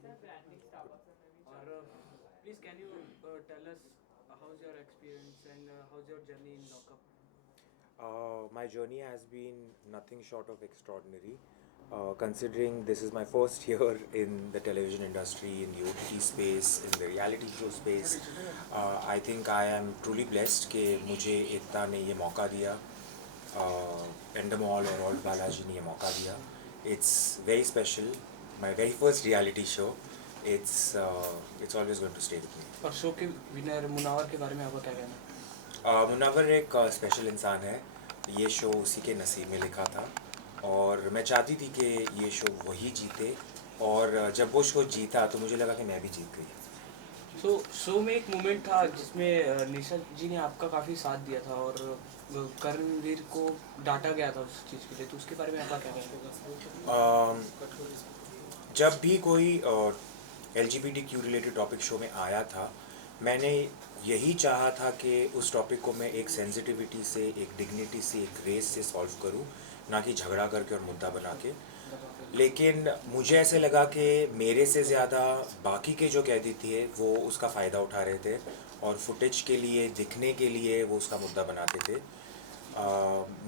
और please can you tell us how's your experience and how's your journey in lockup? My journey has been nothing short of extraordinary. Considering this is my first year in the television industry, in the OTT space, in the reality show space, I think I am truly blessed कि मुझे एकता ने ये मौका दिया, Endemol और Old Balaji ने ये मौका दिया. It's very special. My very first reality show. It's always going to stay with me. और शो के विनर मुनावर के बारे में आपका क्या कहना है? मुनव्वर एक स्पेशल इंसान है. ये शो उसी के नसीब में लिखा था और मैं चाहती थी कि ये शो वही जीते, और जब वो शो जीता तो मुझे लगा कि मैं भी जीत गई. तो शो में एक मोमेंट था जिसमें निशा जी ने आपका काफ़ी साथ दिया था और कर्णवीर को डांटा गया था उस चीज़ के लिए, तो उसके बारे में आपका क्या कहना है? जब भी कोई LGBTQ रिलेटेड टॉपिक शो में आया था, मैंने यही चाहा था कि उस टॉपिक को मैं एक सेंसिटिविटी से, एक डिग्निटी से, एक ग्रेस से सॉल्व करूं, ना कि झगड़ा करके और मुद्दा बना के. लेकिन मुझे ऐसे लगा कि मेरे से ज़्यादा बाकी के जो कैदी थे वो उसका फ़ायदा उठा रहे थे और फुटेज के लिए, दिखने के लिए वो उसका मुद्दा बनाते थे.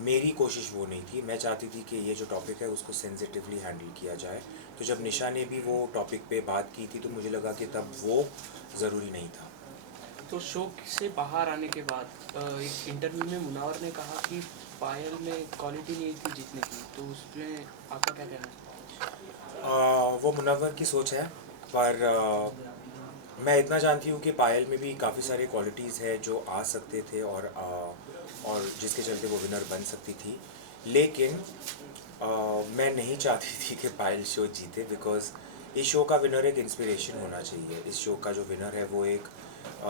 मेरी कोशिश वो नहीं थी. मैं चाहती थी कि ये जो टॉपिक है उसको सेंसिटिवली हैंडल किया जाए. तो जब निशा ने भी वो टॉपिक पे बात की थी तो मुझे लगा कि तब वो ज़रूरी नहीं था. तो शो से बाहर आने के बाद एक इंटरव्यू में मुनावर ने कहा कि पायल में क्वालिटी नहीं थी जीतने की, तो उसमें आपका क्या कहना है? वो मुनव्वर की सोच है, पर मैं इतना जानती हूँ कि पायल में भी काफ़ी सारी क्वालिटीज़ है जो आ सकते थे और जिसके चलते वो विनर बन सकती थी. लेकिन मैं नहीं चाहती थी कि पायल शो जीते, बिकॉज़ इस शो का विनर एक इंस्पिरेशन होना चाहिए. इस शो का जो विनर है वो एक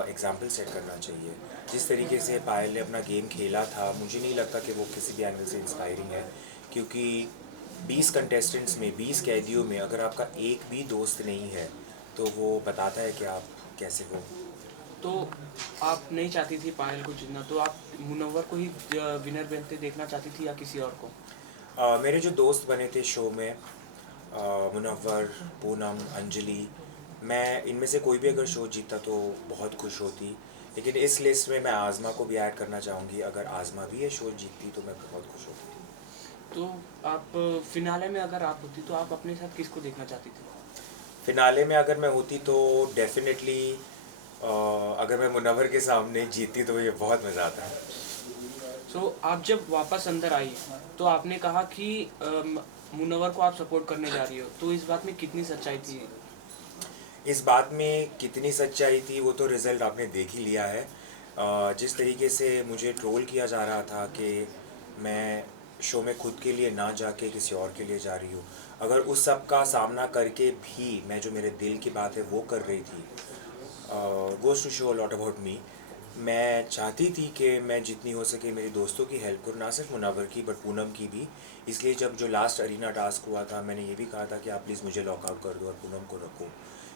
एग्ज़ाम्पल सेट करना चाहिए. जिस तरीके से पायल ने अपना गेम खेला था, मुझे नहीं लगता कि वो किसी भी एंगल से इंस्पायरिंग है, क्योंकि 20 कंटेस्टेंट्स में, 20 कैदियों में अगर आपका एक भी दोस्त नहीं है तो वो बताता है कि आप कैसे हो. तो आप नहीं चाहती थी पायल को जीतना, तो आप मुनव्वर को ही विनर बनते देखना चाहती थी या किसी और को? मेरे जो दोस्त बने थे शो में, मुनव्वर, पूनम, अंजलि, मैं इनमें से कोई भी अगर शो जीता तो बहुत खुश होती. लेकिन इस लिस्ट में मैं आज़मा को भी ऐड करना चाहूँगी. अगर आज़मा भी ये शो जीतती तो मैं बहुत खुश होती. तो आप फिनाले में अगर आप होती तो आप अपने साथ किसको देखना चाहती थी? फिनाले में अगर मैं होती तो डेफिनेटली अगर मैं मुनव्वर के सामने जीतती तो ये बहुत मज़ा आता है. तो आप जब वापस अंदर आई तो आपने कहा कि मुनव्वर को आप सपोर्ट करने जा रही हो, तो इस बात में कितनी सच्चाई थी? इस बात में कितनी सच्चाई थी वो तो रिज़ल्ट आपने देख ही लिया है. जिस तरीके से मुझे ट्रोल किया जा रहा था कि मैं शो में खुद के लिए ना जाके किसी और के लिए जा रही हूँ, अगर उस सब का सामना करके भी मैं जो मेरे दिल की बात है वो कर रही थी, goes to show lot about me. मैं चाहती थी कि मैं जितनी हो सके मेरी दोस्तों की हेल्प करूँ, ना सिर्फ मुनव्वर की बट पूनम की भी. इसलिए जब जो लास्ट अरीना टास्क हुआ था, मैंने ये भी कहा था कि आप प्लीज़ मुझे लॉकआउट कर दो और पूनम को रखो,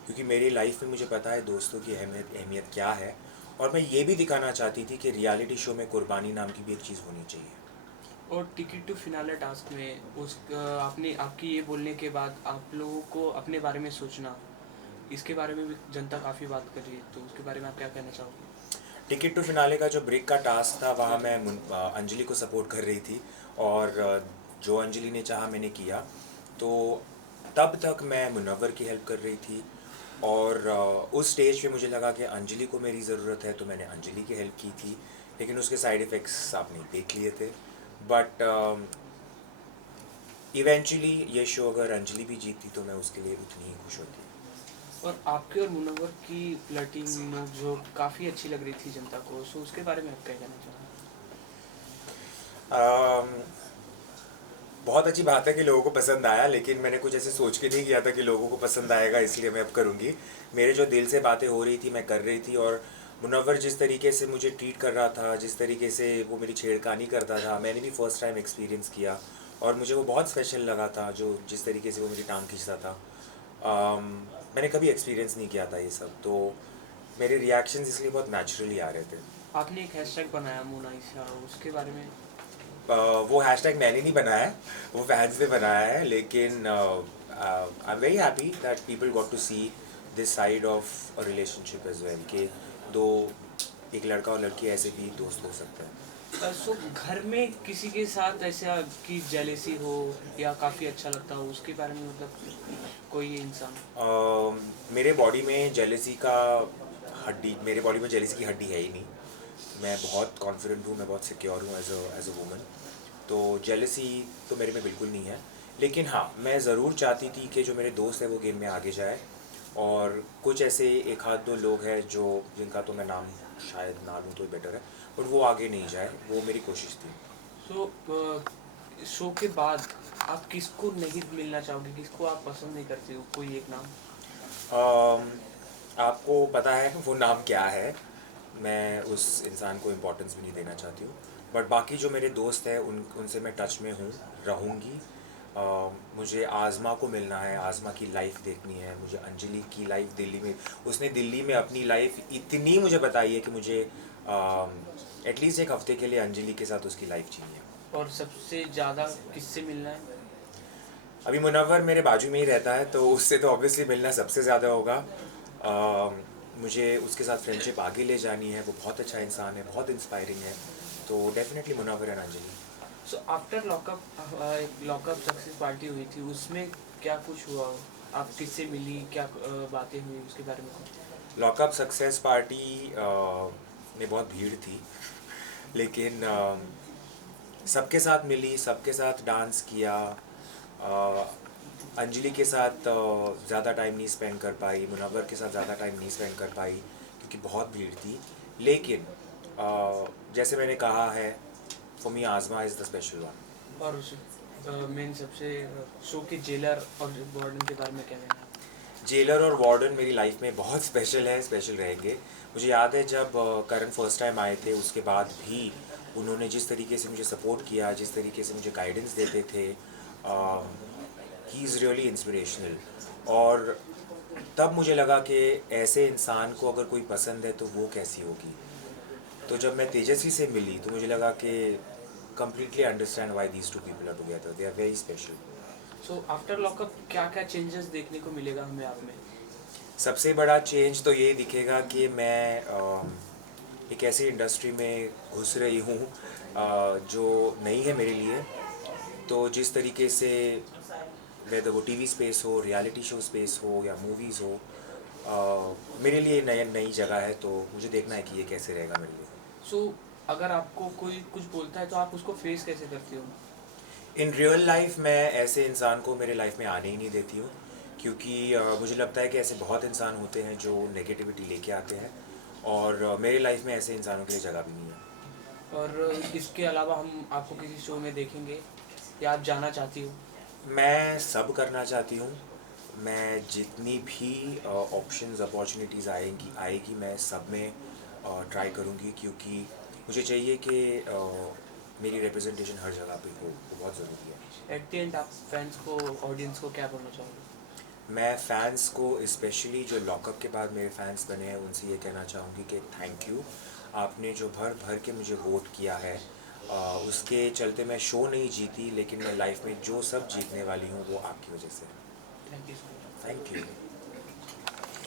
क्योंकि मेरी लाइफ में मुझे पता है दोस्तों की अहमियत क्या है. और मैं ये भी दिखाना चाहती थी कि रियलिटी शो में कुर्बानी नाम की भी एक चीज़ होनी चाहिए. और टिकट टू फिनाले टास्क में आपने आपकी ये बोलने के बाद आप लोगों को अपने बारे में सोचना, इसके बारे में भी जनता काफ़ी बात कर रही है, तो उसके बारे में आप क्या कहना चाहोगे? टिकट टू फिनाले का जो ब्रेक का टास्क था वहाँ मैं अंजलि को सपोर्ट कर रही थी, और जो अंजलि ने चाहा मैंने किया. तो तब तक मैं मुनव्वर की हेल्प कर रही थी, और उस स्टेज पे मुझे लगा कि अंजलि को मेरी ज़रूरत है तो मैंने अंजलि की हेल्प की थी. लेकिन उसके साइड इफ़ेक्ट्स आपने देख लिए थे. बट इवेंचुअली ये शो अगर अंजलि भी जीतती तो मैं उसके लिए उतनी ही खुश होती. और आपके और मुनव्वर की फ्लर्टिंग नोक-झोंक काफ़ी अच्छी लग रही थी जनता को, सो उसके बारे में आप क्या कहना चाहोगे? बहुत अच्छी बात है कि लोगों को पसंद आया, लेकिन मैंने कुछ ऐसे सोच के नहीं किया था कि लोगों को पसंद आएगा, इसलिए मैं अब करूँगी. मेरे जो दिल से बातें हो रही थी मैं कर रही थी, और मुनव्वर जिस तरीके से मुझे ट्रीट कर रहा था, जिस तरीके से वो मेरी छेड़खानी करता था, मैंने भी फ़र्स्ट टाइम एक्सपीरियंस किया और मुझे वो बहुत स्पेशल लगा था. जो जिस तरीके से वो मेरी टांग खींचता था, मैंने कभी एक्सपीरियंस नहीं किया था ये सब, तो मेरे रिएक्शंस इसलिए बहुत नेचुरली आ रहे थे. आपने एक हैशटैग बनाया मोनालिसा, उसके बारे में? वो हैशटैग मैंने नहीं बनाया है, वो फैंस ने बनाया है, लेकिन I am very happy that people got to see this side of a relationship as well, कि दो एक लड़का और लड़की ऐसे भी दोस्त हो सकते हैं। सो घर में किसी के साथ ऐसा कि जेलेसी हो या काफ़ी अच्छा लगता हो उसके बारे में, मतलब कोई इंसान? मेरे बॉडी में जेलेसी का मेरे बॉडी में जेलेसी की हड्डी है ही नहीं। मैं बहुत कॉन्फिडेंट हूँ, मैं बहुत सिक्योर हूँ एज अ वूमन, तो जेलेसी तो मेरे में बिल्कुल नहीं है। लेकिन हाँ, मैं ज़रूर चाहती थी कि जो मेरे दोस्त हैं वो गेम में आगे जाए, और कुछ ऐसे एक आध दो लोग हैं जो जिनका तो मैं नाम शायद ना लूँ तो बेटर है, बट वो आगे नहीं जाए, वो मेरी कोशिश थी। सो शो के बाद आप किसको नहीं मिलना चाहोगे, किसको आप पसंद नहीं करते हो, कोई एक नाम? अम, आपको पता है वो नाम क्या है, मैं उस इंसान को इम्पोर्टेंस भी नहीं देना चाहती हूँ, बट बाकी जो मेरे दोस्त हैं उनसे मैं टच में हूँ, रहूँगी। मुझे आज़मा को मिलना है, आज़मा की लाइफ देखनी है, मुझे अंजलि की लाइफ दिल्ली में, उसने दिल्ली में अपनी लाइफ इतनी मुझे बताई है कि मुझे एटलीस्ट एक हफ्ते के लिए अंजलि के साथ उसकी लाइफ जीनी है। और सबसे ज़्यादा किससे मिलना है? अभी मुनव्वर मेरे बाजू में ही रहता है, तो उससे तो ऑब्वियसली मिलना सबसे ज़्यादा होगा। मुझे उसके साथ फ्रेंडशिप आगे ले जानी है, वो बहुत अच्छा इंसान है, बहुत इंस्पायरिंग है, तो definitely Munawar and Anjali. So after lockup, lockup success party हुई थी, उसमें क्या कुछ हुआ? आप किससे मिली, क्या बातें हुई उसके बारे में कुछ? लॉकअप सक्सेस पार्टी में बहुत भीड़ थी, लेकिन सबके साथ मिली, सबके साथ डांस किया। अंजलि के साथ ज़्यादा टाइम नहीं स्पेंड कर पाई, मुनव्वर के साथ ज़्यादा टाइम नहीं स्पेंड कर पाई क्योंकि बहुत भीड़ थी। लेकिन जैसे मैंने कहा है, फॉर मी आज़मा इज़ द स्पेशल वन। और मेन सबसे शो के जेलर और वार्डन के बारे में क्या कहना है? जेलर और वार्डन मेरी लाइफ में बहुत स्पेशल है, स्पेशल रहेंगे। मुझे याद है जब करण फर्स्ट टाइम आए थे, उसके बाद भी उन्होंने जिस तरीके से मुझे सपोर्ट किया, जिस तरीके से मुझे गाइडेंस देते थे, ही इज़ रियली इंस्पिरेशनल। और तब मुझे लगा कि ऐसे इंसान को अगर कोई पसंद है तो वो कैसी होगी। तो जब मैं तेजस्वी से मिली तो मुझे लगा कि completely understand why these two people are together. They are very special. So after lockup क्या क्या चेंजेस देखने को मिलेगा हमें आप में? सबसे बड़ा चेंज तो ये दिखेगा कि मैं एक ऐसी इंडस्ट्री में घुस रही हूँ जो नई है मेरे लिए। तो जिस तरीके से वेदर वो टीवी स्पेस हो, रियलिटी शो स्पेस हो या मूवीज़ हो, मेरे लिए नई नई जगह है, तो मुझे देखना है कि ये कैसे रहेगा मेरे लिए। सो अगर आपको कोई कुछ बोलता है तो आप उसको फेस कैसे करते हो? इन रियल लाइफ मैं ऐसे इंसान को मेरे लाइफ में आने ही नहीं देती हूँ, क्योंकि मुझे लगता है कि ऐसे बहुत इंसान होते हैं जो नेगेटिविटी लेके आते हैं, और मेरे लाइफ में ऐसे इंसानों के लिए जगह भी नहीं है। और इसके अलावा हम आपको किसी शो में देखेंगे या आप जाना चाहती हो? मैं सब करना चाहती हूँ। मैं जितनी भी ऑप्शंस अपॉर्चुनिटीज़ आएगी मैं सब में ट्राई करूँगी, क्योंकि मुझे चाहिए कि मेरी रिप्रेजेंटेशन हर जगह पे हो, वो बहुत ज़रूरी है। एट द एंड आप फैंस को, ऑडियंस को क्या बोलना चाहोगे? मैं फ़ैन्स को, स्पेशली जो लॉकअप के बाद मेरे फ़ैन्स बने हैं, उनसे ये कहना चाहूँगी कि थैंक यू। आपने जो भर भर के मुझे वोट किया है, उसके चलते मैं शो नहीं जीती, लेकिन मैं लाइफ में जो सब जीतने वाली हूँ वो आपकी वजह से। Thank you so much. Thank you.